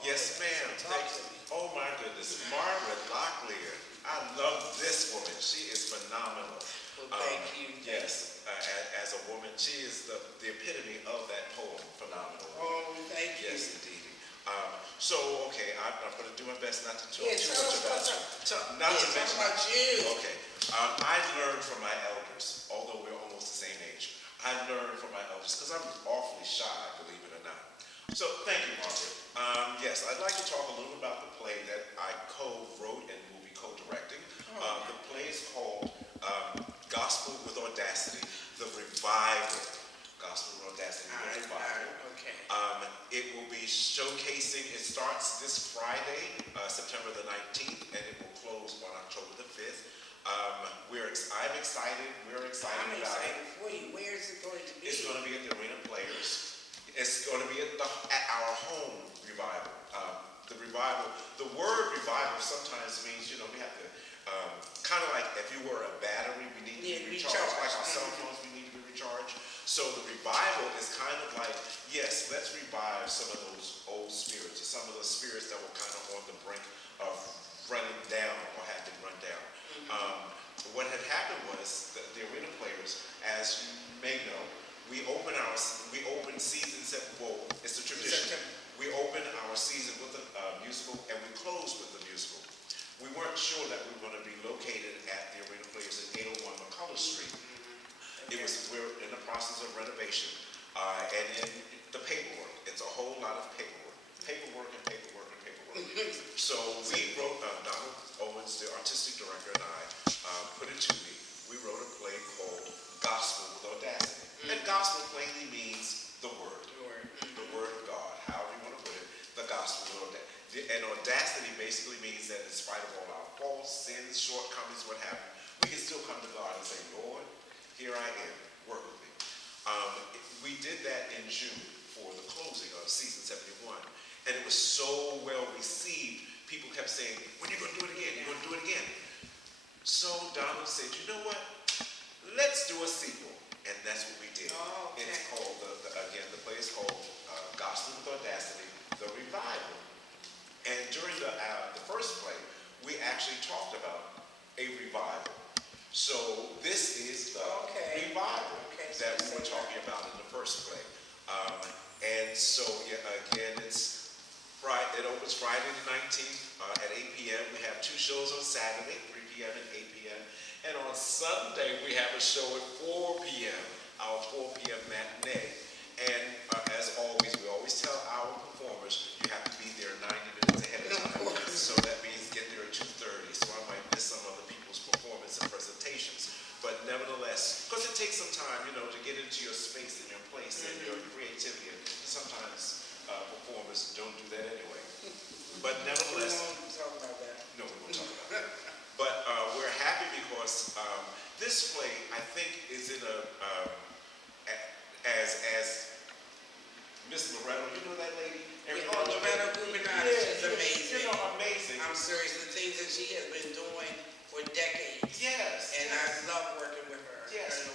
Yes, ma'am. Oh my goodness, Margaret Locklear. I love this woman. She is phenomenal. Thank you. Yes, as a woman, she is the epitome of that poem. Phenomenal. Oh, thank you. Yes, indeed. Okay, I'm going to do my best not to talk Yeah, too tell much us about you. Not to mention about you. Okay, I learned from my elders, although we're almost the same age. I learned from my elders because I'm awfully shy, believe it or not. So thank you, Margaret. Yes, I'd like to talk a little about the play that I co-wrote and will be co-directing. The play is called Gospel with Audacity, The Revival. Gospel with Audacity, The Revival. Okay. It will be showcasing, it starts this Friday, September the 19th, and it will close on October the 5th. I'm excited, we're excited I'm about excited it. for you. Where is it going to be? It's going to be at the Arena Players. It's going to be at our home revival. The revival, the word revival sometimes means, we have to, kind of like if you were a battery, we need to be recharged. Like our cell phones, we need to be recharged. So the revival is kind of like, yes, let's revive some of those old spirits, or some of those spirits that were kind of on the brink of running down or had been run down. What had happened was that the Arena Players, as you may know, we open season 7. Well, it's a tradition. We open our season with a musical, and we close with a musical. We weren't sure that we were going to be located at the Arena Players at 801 McCullough Street. We're in the process of renovation, and in the paperwork, it's a whole lot of paperwork. So we wrote, Donald Owens, the artistic director, and I, put it to me. We wrote a play called Gospel with Audacity. And gospel plainly means the word. The word of God, however you want to put it, the gospel with audacity. And audacity basically means that in spite of all our faults, sins, shortcomings, what have you, we can still come to God and say, Lord, here I am, work with me. We did that in June for the closing of season 71. And it was so well received, people kept saying, when are you going to do it again? You're going to do it again. So Donald said, you know what? Let's do a sequel. And that's what we did. Oh, okay. It's called, the play is called Gospel with Audacity, The Revival. And during the first play, we actually talked about a revival. So this is the revival that we were talking about in the first play. And so, again, it opens Friday the 19th at 8 p.m. We have 2 shows on Saturday, 3 p.m. and 8 p.m. And on Sunday, we have a show at 4 p.m., our 4 p.m. matinee. And as always, we always tell our performers, you have to be there 90 minutes ahead of time. So that means get there at 2:30. So I might miss some other people's performance and presentations. But nevertheless, because it takes some time, to get into your space and your place and your creativity. And sometimes performers don't do that anyway. But nevertheless, we won't talk about that. No, we won't talk about that. But we're happy because this play, I think, is in as Miss Loretto, you know that lady? Loretto Gubernati, she's amazing. Amazing. I'm serious. The things that she has been doing for decades. Yes. And I love working with her. Yes.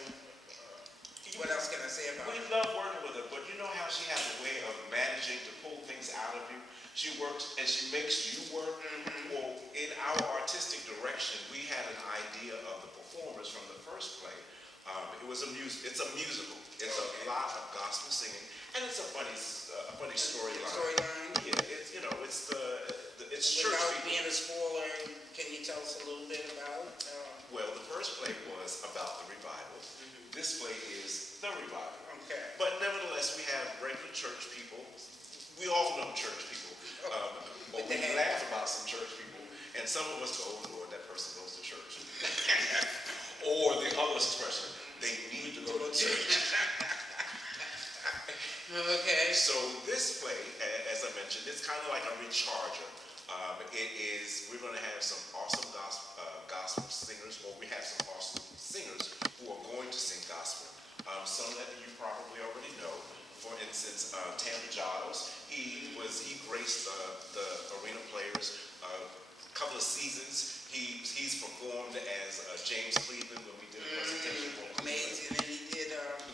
What else can I say about her? We love working with her, but you know how she has a way of managing to pull things out of you? She works and she makes you work. Well, in our artistic direction, we had an idea of the performance performers from the first play. It's a musical. It's a lot of gospel singing, and it's a funny storyline. Yeah, it's church Without people. being a spoiler, can you tell us a little bit about it? Well, the first play was about the revival. This play is the revival. Okay. But nevertheless, we have regular church people. We all know church people. But we laugh about some church people, and some of us go, oh Lord, that person goes to church. Or the other expression, they need to go to church. Okay. So this play, as I mentioned, it's kind of like a recharger. We're going to have some awesome gospel singers, or we have some awesome singers who are going to sing gospel. Some that you probably already know. For instance, Tampa Giles, he graced the Arena Players a couple of seasons. He's performed as James Cleveland when we did a presentation for him. Amazing, and he did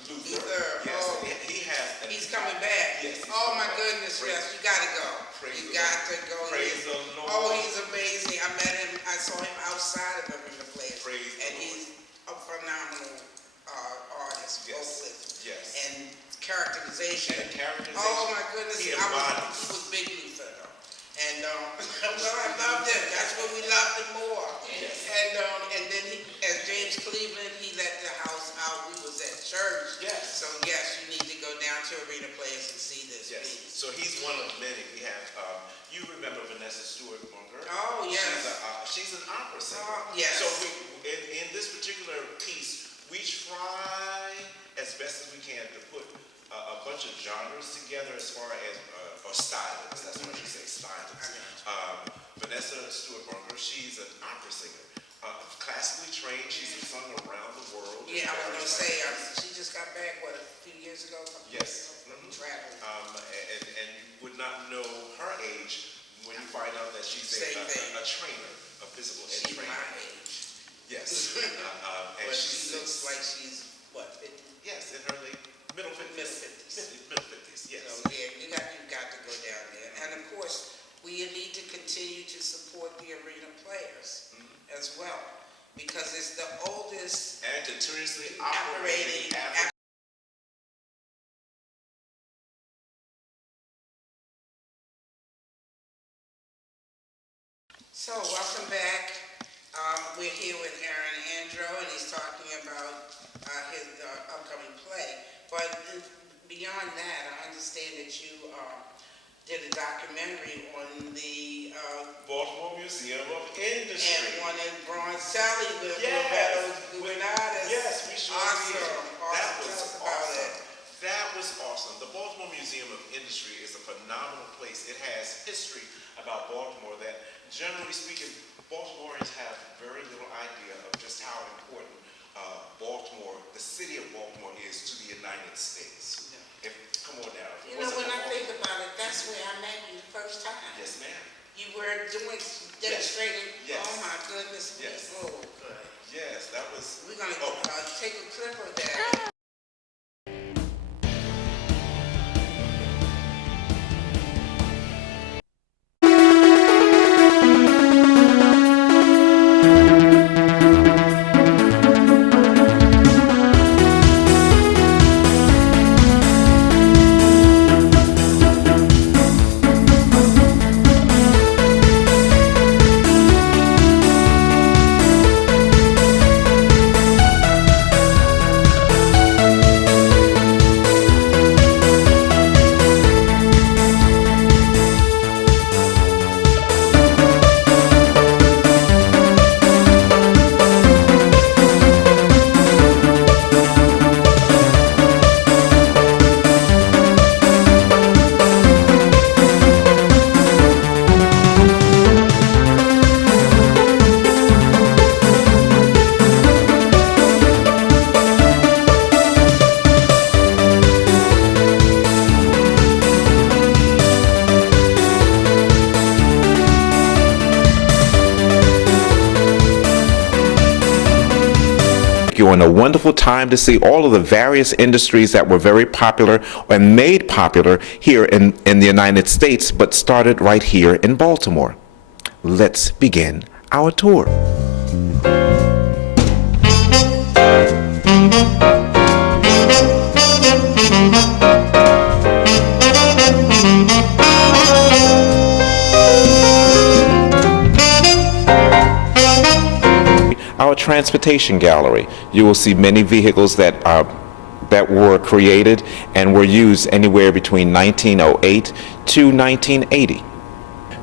Luther. Yes, oh, he has. he's coming back. Yes. Oh my goodness, yes, you gotta go. You got to go. Praise the Lord. Oh, he's amazing. I met him. I saw him outside of Arena Players. Praise and the he's a phenomenal artist, Yes. vocalist, Yes. and characterization. Characterization. Oh my goodness, He he was big Luther though. And well, I loved him. That's when we loved him more. Yes. And then as James Cleveland, he let the house out. We was at church. Yes. So yes, you need to go down to Arena Players and see this. Yes. Please. So he's one of many. We have, you remember Vanessa Stewart Bunker? Oh yes. She's an opera singer. Yes. So in this particular piece, we try as best as we can to put a bunch of genres together as far as, or stylists, that's what you say, stylists. Vanessa Stewart Bunker, she's an opera singer. Classically trained, she's sung around the world. Yeah, I was going to say, she just got back, what, a few years ago? Yes. Traveling. And you would not know her age when you find out that she's a trainer, a physical ed She's trainer. my age. Yes. And But she looks like she's, what, 50? Yes, in her middle 50s. Middle 50s, yes. So, yeah, you got to go down there. And of course, we need to continue to support the Arena Players as well, because it's the oldest And continuously operating. So, welcome back. We're here with Androh, and he's talking about his upcoming play. But beyond that, I understand that you did a documentary on the Baltimore Museum of Industry. and one in Bronze Telly, the Yes. Gubernadas. Yes, we sure Awesome. did. Awesome. That Tell was us about awesome. it. That was awesome. The Baltimore Museum of Industry is a phenomenal place. It has history about Baltimore that, generally speaking, Baltimoreans have very little idea of just how important Baltimore, the city of Baltimore, is to the United States. Come on now. You know, when I think about it, that's where I met you the first time. Yes, ma'am. You were demonstrating. Yes. Oh my goodness. Yes. Oh, good. Yes, that was. We're gonna take a clip of that. And a wonderful time to see all of the various industries that were very popular and made popular here in the United States, but started right here in Baltimore. Let's begin our tour. our transportation gallery. You will see many vehicles that were created and were used anywhere between 1908 to 1980.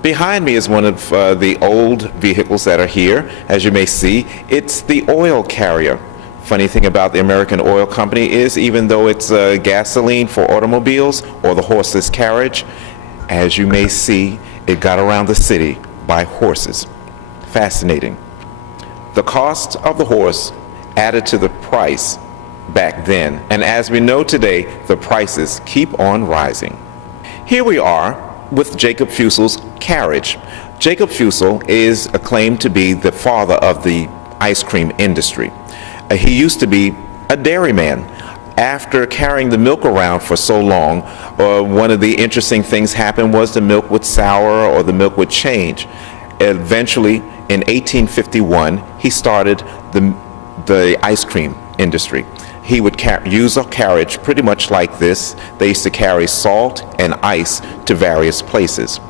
Behind me is one of the old vehicles that are here. As you may see, it's the oil carrier. Funny thing about the American Oil Company is, even though it's gasoline for automobiles or the horseless carriage, as you may see, it got around the city by horses. Fascinating. The cost of the horse added to the price back then, and as we know today, the prices keep on rising. Here we are with Jacob Fusel's carriage. Jacob Fusel is acclaimed to be the father of the ice cream industry. He used to be a dairyman. After carrying the milk around for so long, one of the interesting things happened was the milk would sour or the milk would change. Eventually, in 1851, he started the ice cream industry. He would use a carriage pretty much like this. They used to carry salt and ice to various places.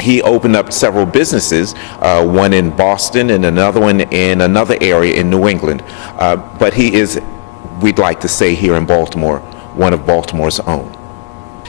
He opened up several businesses, one in Boston and another one in another area in New England. But he is, we'd like to say here in Baltimore, one of Baltimore's own.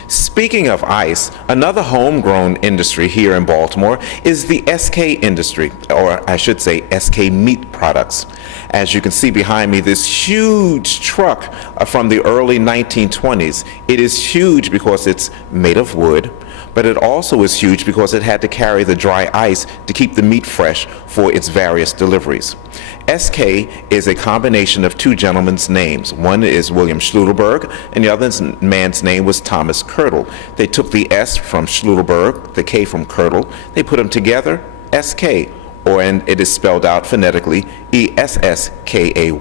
Speaking of ice, another homegrown industry here in Baltimore is the SK industry, or I should say SK Meat Products. As you can see behind me, this huge truck from the early 1920s. It is huge because it's made of wood, but it also is huge because it had to carry the dry ice to keep the meat fresh for its various deliveries. SK is a combination of two gentlemen's names. One is William Schlutelberg, and the other man's name was Thomas Kirtle. They took the S from Schlutelberg, the K from Kirtle. They put them together, SK, and it is spelled out phonetically, ESSKAY.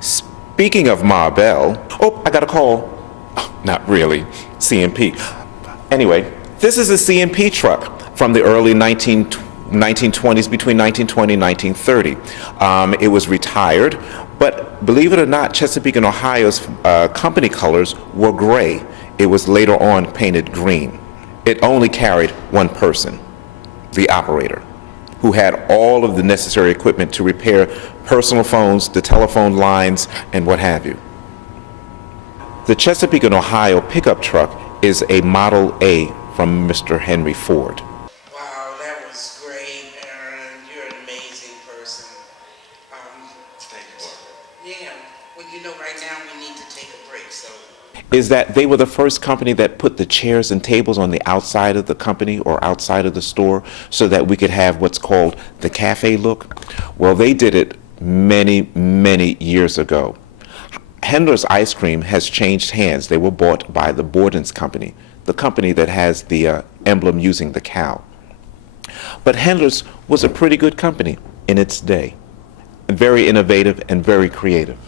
Speaking of Ma Bell, oh, I got a call. Oh, not really, CMP. Anyway, this is a CMP truck from the early 1920s, between 1920 and 1930. It was retired, but believe it or not, Chesapeake and Ohio's company colors were gray. It was later on painted green. It only carried one person, the operator, who had all of the necessary equipment to repair personal phones, the telephone lines, and what have you. The Chesapeake and Ohio pickup truck is a Model A from Mr. Henry Ford. Wow, that was great, Aaron. You're an amazing person. Thank you, Barbara. Yeah, well, you know, right now we need to take a break, so. Is that they were the first company that put the chairs and tables on the outside of the company or outside of the store so that we could have what's called the cafe look. Well, they did it many, many years ago. Hendler's Ice Cream has changed hands. They were bought by the Borden's Company, the company that has the emblem using the cow. But Hendler's was a pretty good company in its day, very innovative and very creative.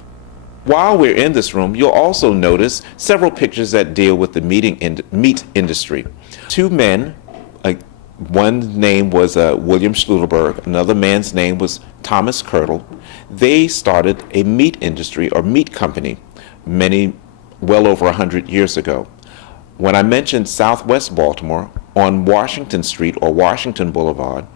While we're in this room, you'll also notice several pictures that deal with the meat industry. Two men, one name was William Schlutelberg, another man's name was Thomas Kirtle. They started a meat industry or meat company well over 100 years ago. When I mentioned Southwest Baltimore, on Washington Street or Washington Boulevard,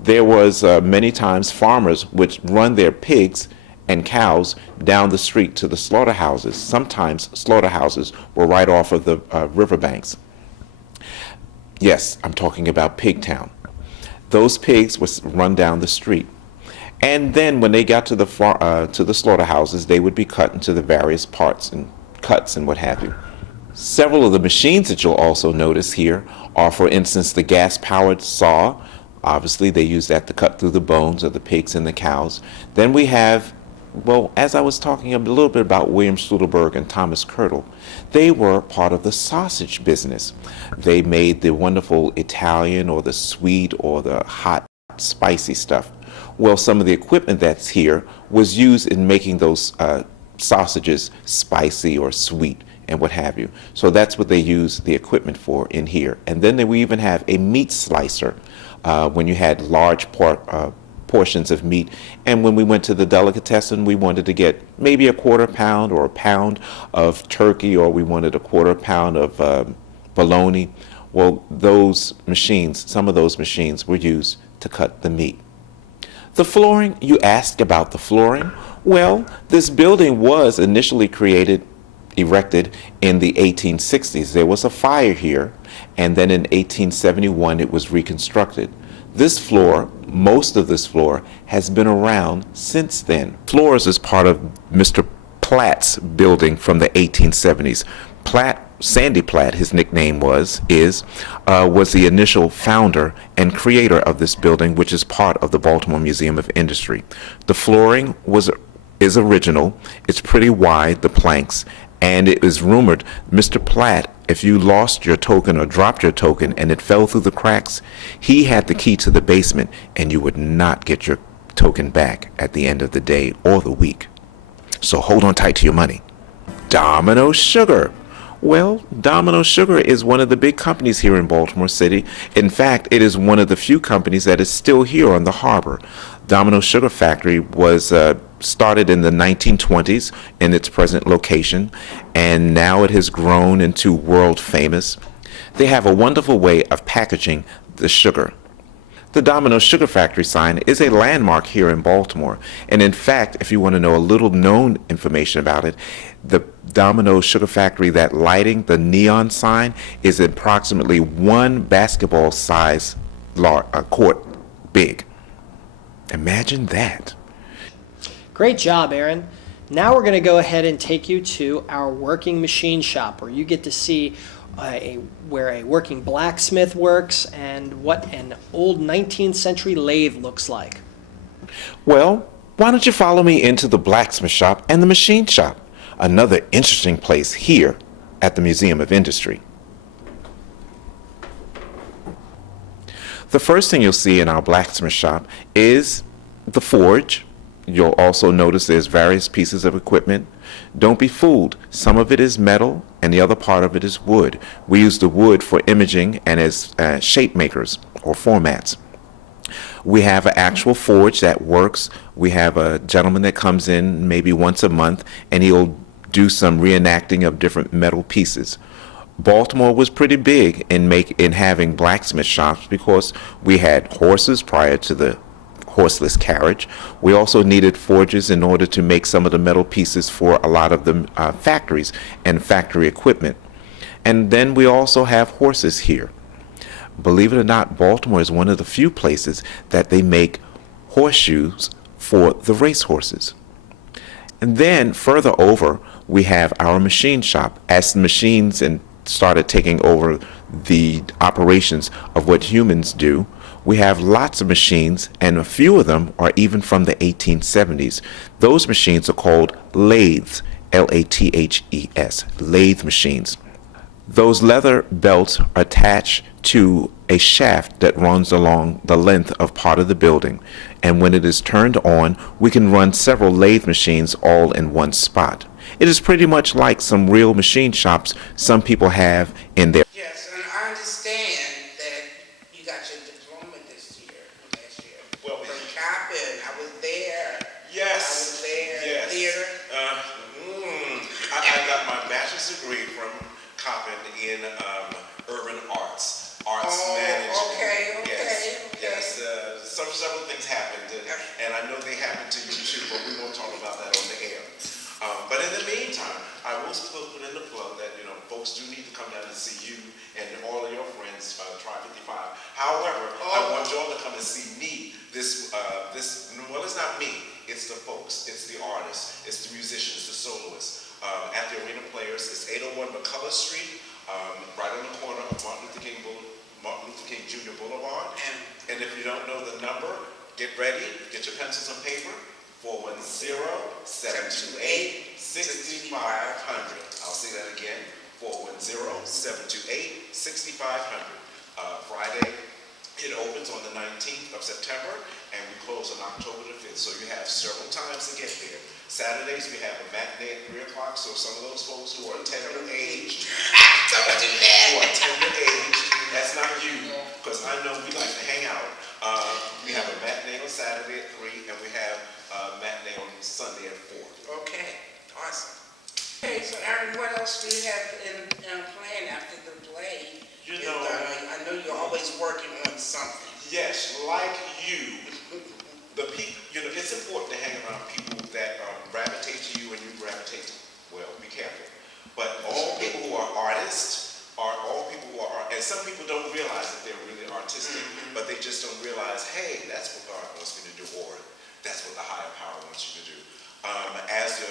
there was many times farmers would run their pigs and cows down the street to the slaughterhouses. Sometimes slaughterhouses were right off of the riverbanks. Yes, I'm talking about Pigtown. Those pigs would run down the street. And then when they got to the slaughterhouses, they would be cut into the various parts and cuts and what have you. Several of the machines that you'll also notice here are, for instance, the gas-powered saw. Obviously, they use that to cut through the bones of the pigs and the cows. Then we have, well, as I was talking a little bit about William Schlutelberg and Thomas Kirtle, they were part of the sausage business. They made the wonderful Italian or the sweet or the hot, spicy stuff. Well, some of the equipment that's here was used in making those sausages spicy or sweet and what have you. So that's what they use the equipment for in here. And then we even have a meat slicer when you had large portions of meat. And when we went to the delicatessen, we wanted to get maybe a quarter pound or a pound of turkey, or we wanted a quarter pound of bologna. Well, those machines, some of those machines were used to cut the meat. The flooring, you asked about the flooring. Well, this building was initially erected in the 1860s. There was a fire here, and then in 1871 it was reconstructed. This floor, most of this floor, has been around since then. Floors is part of Mr. Platt's building from the 1870s. Sandy Platt, his nickname was the initial founder and creator of this building, which is part of the Baltimore Museum of Industry. The flooring is original. It's pretty wide, the planks, and it is rumored Mr. Platt, if you lost your token or dropped your token and it fell through the cracks, he had the key to the basement, and you would not get your token back at the end of the day or the week. So hold on tight to your money. Domino Sugar. Well, Domino Sugar is one of the big companies here in Baltimore City. In fact, it is one of the few companies that is still here on the harbor. Domino Sugar Factory was started in the 1920s in its present location, and now it has grown into world famous. They have a wonderful way of packaging the sugar. The Domino Sugar Factory sign is a landmark here in Baltimore. And in fact, if you want to know a little known information about it, the Domino Sugar Factory, that lighting, the neon sign, is approximately one basketball size court big. Imagine that. Great job, Aaron. Now we're going to go ahead and take you to our working machine shop, where you get to see where a working blacksmith works and what an old 19th century lathe looks like. Well, why don't you follow me into the blacksmith shop and the machine shop, another interesting place here at the Museum of Industry. The first thing you'll see in our blacksmith shop is the forge. You'll also notice there's various pieces of equipment. Don't be fooled. Some of it is metal and the other part of it is wood. We use the wood for imaging and as shape makers or formats. We have an actual forge that works. We have a gentleman that comes in maybe once a month, and he'll do some reenacting of different metal pieces. Baltimore was pretty big in having blacksmith shops because we had horses prior to the horseless carriage. We also needed forges in order to make some of the metal pieces for a lot of the factories and factory equipment. And then we also have horses here. Believe it or not, Baltimore is one of the few places that they make horseshoes for the racehorses. And then further over, we have our machine shop. As the machines started taking over the operations of what humans do, we have lots of machines, and a few of them are even from the 1870s. Those machines are called lathes, Lathes, lathe machines. Those leather belts are attached to a shaft that runs along the length of part of the building, and when it is turned on, we can run several lathe machines all in one spot. It is pretty much like some real machine shops some people have in their... Yes, and I understand that you got your diploma last year. Well, From Coppin, I was there. yes. I was there. Yes. Theater. I got my bachelor's degree from Coppin in urban arts management. Okay. Yes. Several things happened, and I know they happened to you too, but we won't talk about that on the air. But in the meantime, I will still put in the plug that folks do need to come down and see you and all of your friends, Try 55. However, I want y'all to come and see me. Well, it's not me. It's the folks. It's the artists. It's the musicians, the soloists. At the Arena Players, it's 801 McCullough Street, right on the corner of Martin Luther King Jr. Boulevard. And if you don't know the number, get ready, get your pencils and paper. 410-728-6500. I'll say that again. 410-728-6500. Friday, it opens on the 19th of September, and we close on October the 5th. So you have several times to get there. Saturdays, we have a matinee at 3 o'clock, so some of those folks who are tender age, that's not you, because I know we like to hang out. We have a matinee on Saturday at 3, and we have a matinee on Sunday at 4. Okay, awesome. Okay, so Aaron, what else do you have in plan after the play? You know, I know you're always working on something. yes, like you, the people, it's important to hang around people that gravitate to you and you gravitate to. Well, be careful. But all people who are artists are all people who are, and some people don't realize that they're really artistic, but they just don't realize, hey, that's what God wants me to do, or that's what the higher power wants you to do. As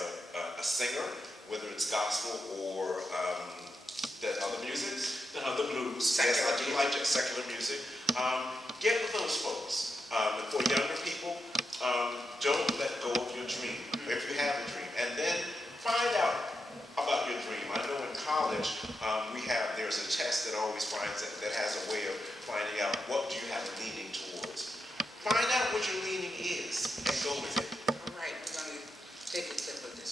a singer, whether it's gospel or that other music, the other blues, yes, I do like secular music. Get with those folks. For younger people, don't let go of your dream, if you have a dream, and then find out about your dream. I know in college, there's a test that always that has a way of finding out what do you have a leaning towards. Find out what your leaning is and go with it. All right, we're going to take a sip of this.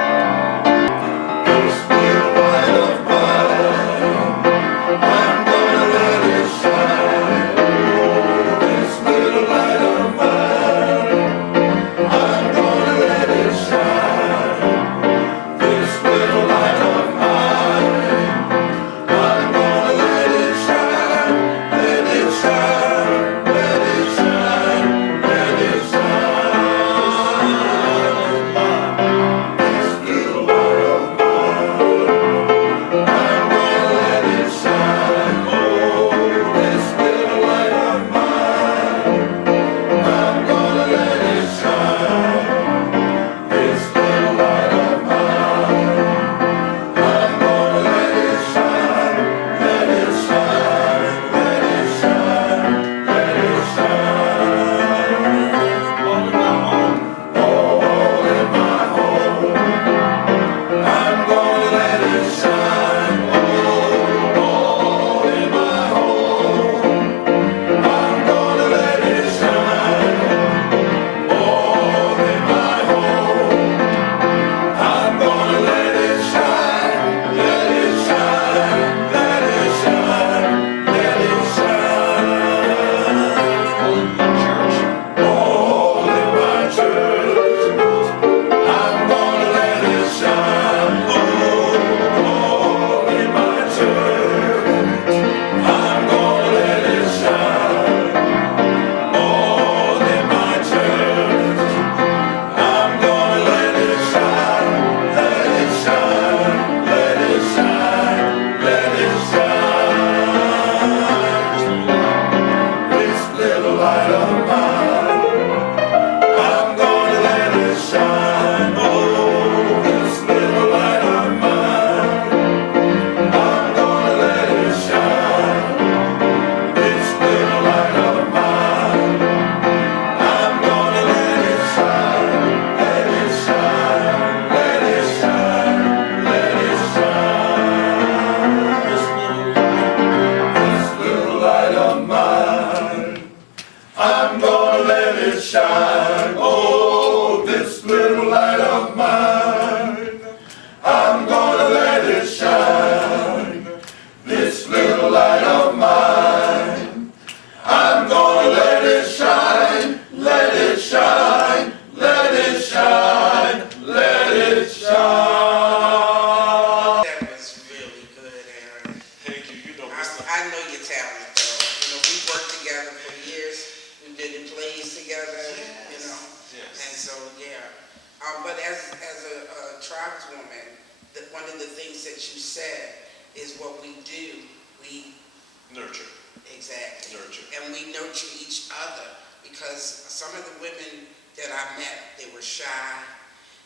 Nurture. Exactly. Nurture. And we nurture each other because some of the women that I met, they were shy,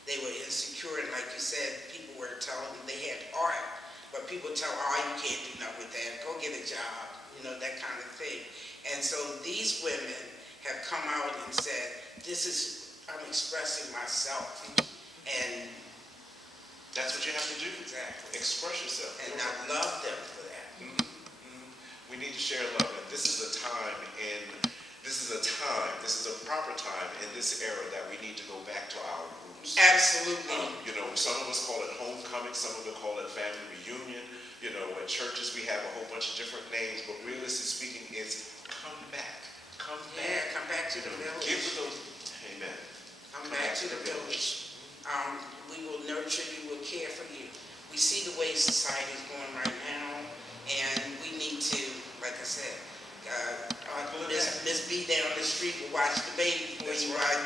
they were insecure, and like you said, people were telling them they had art, but people tell, oh, you can't do nothing with that, go get a job, that kind of thing. And so these women have come out and said, I'm expressing myself, and that's what you have to do. Exactly. Express yourself. And I love them for that. Mm-hmm. Mm-hmm. We need to share love, and this is a proper time in this era that we need to go back to our roots. Absolutely. Some of us call it homecoming, some of us call it family reunion. At churches we have a whole bunch of different names, but realistically speaking, it's come back. Come back. Yeah, come back to the village. Give to those. Amen. Come back to the village. We will nurture you, we'll care for you. We see the way society is going right now, and we need to, like I said, Miss B down the street will watch the baby before you ride,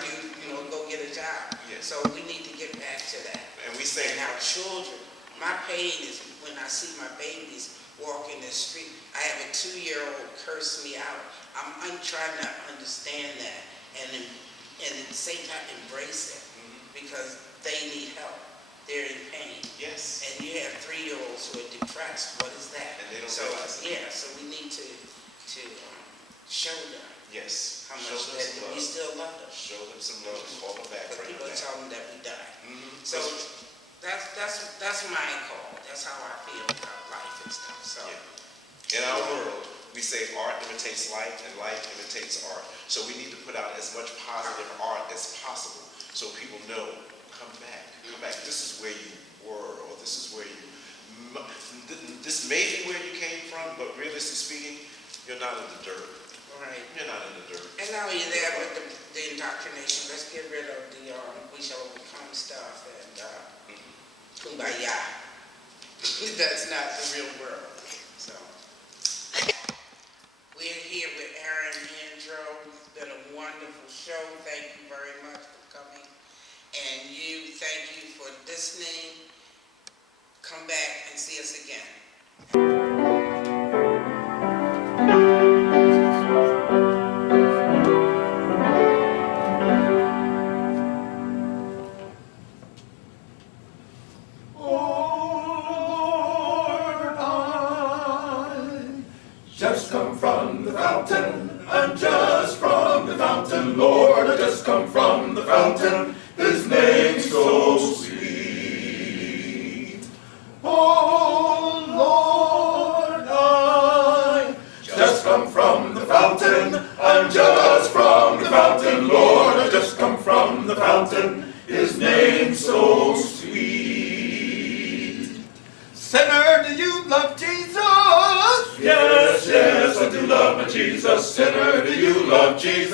go get a job. Yes. So we need to get back to that. And we say, And our children, my pain is when I see my babies walking the street. I have a 2-year-old curse me out. I'm trying to understand that and at the same time embrace it because they need help. They're in pain. yes. And you have 3-year-olds who are depressed. What is that? And they don't realize it. Yeah, so we need to show them Yes. how Show much them that some love. we still love them. Show them some love. Call them back. But Bring people them back. tell them that we die. Mhm. So that's my call. That's how I feel about life and stuff. So Yeah. In our world, we say art imitates life and life imitates art. So we need to put out as much positive art as possible so people know, come back, come back. This is where you were, or this is where this may be where you came from, but realistically speaking, you're not in the dirt. right. You're not in the dirt. And now you're there with the indoctrination. Let's get rid of the we shall overcome stuff and kumbaya. That's not the real world. So we're here with Androh. It's been a wonderful show. Thank you very much for coming. And thank you for listening. Come back and see us again. Just come from the fountain, I'm just from the fountain, Lord, I just come from the fountain, His name's so sweet. Oh, Lord, I just come from the fountain, I'm just from the fountain, Lord, I just come from the fountain, His name's so sweet. Sinner, do you love Jesus? Yes, yes, I do love my Jesus. Sinner, do you love Jesus?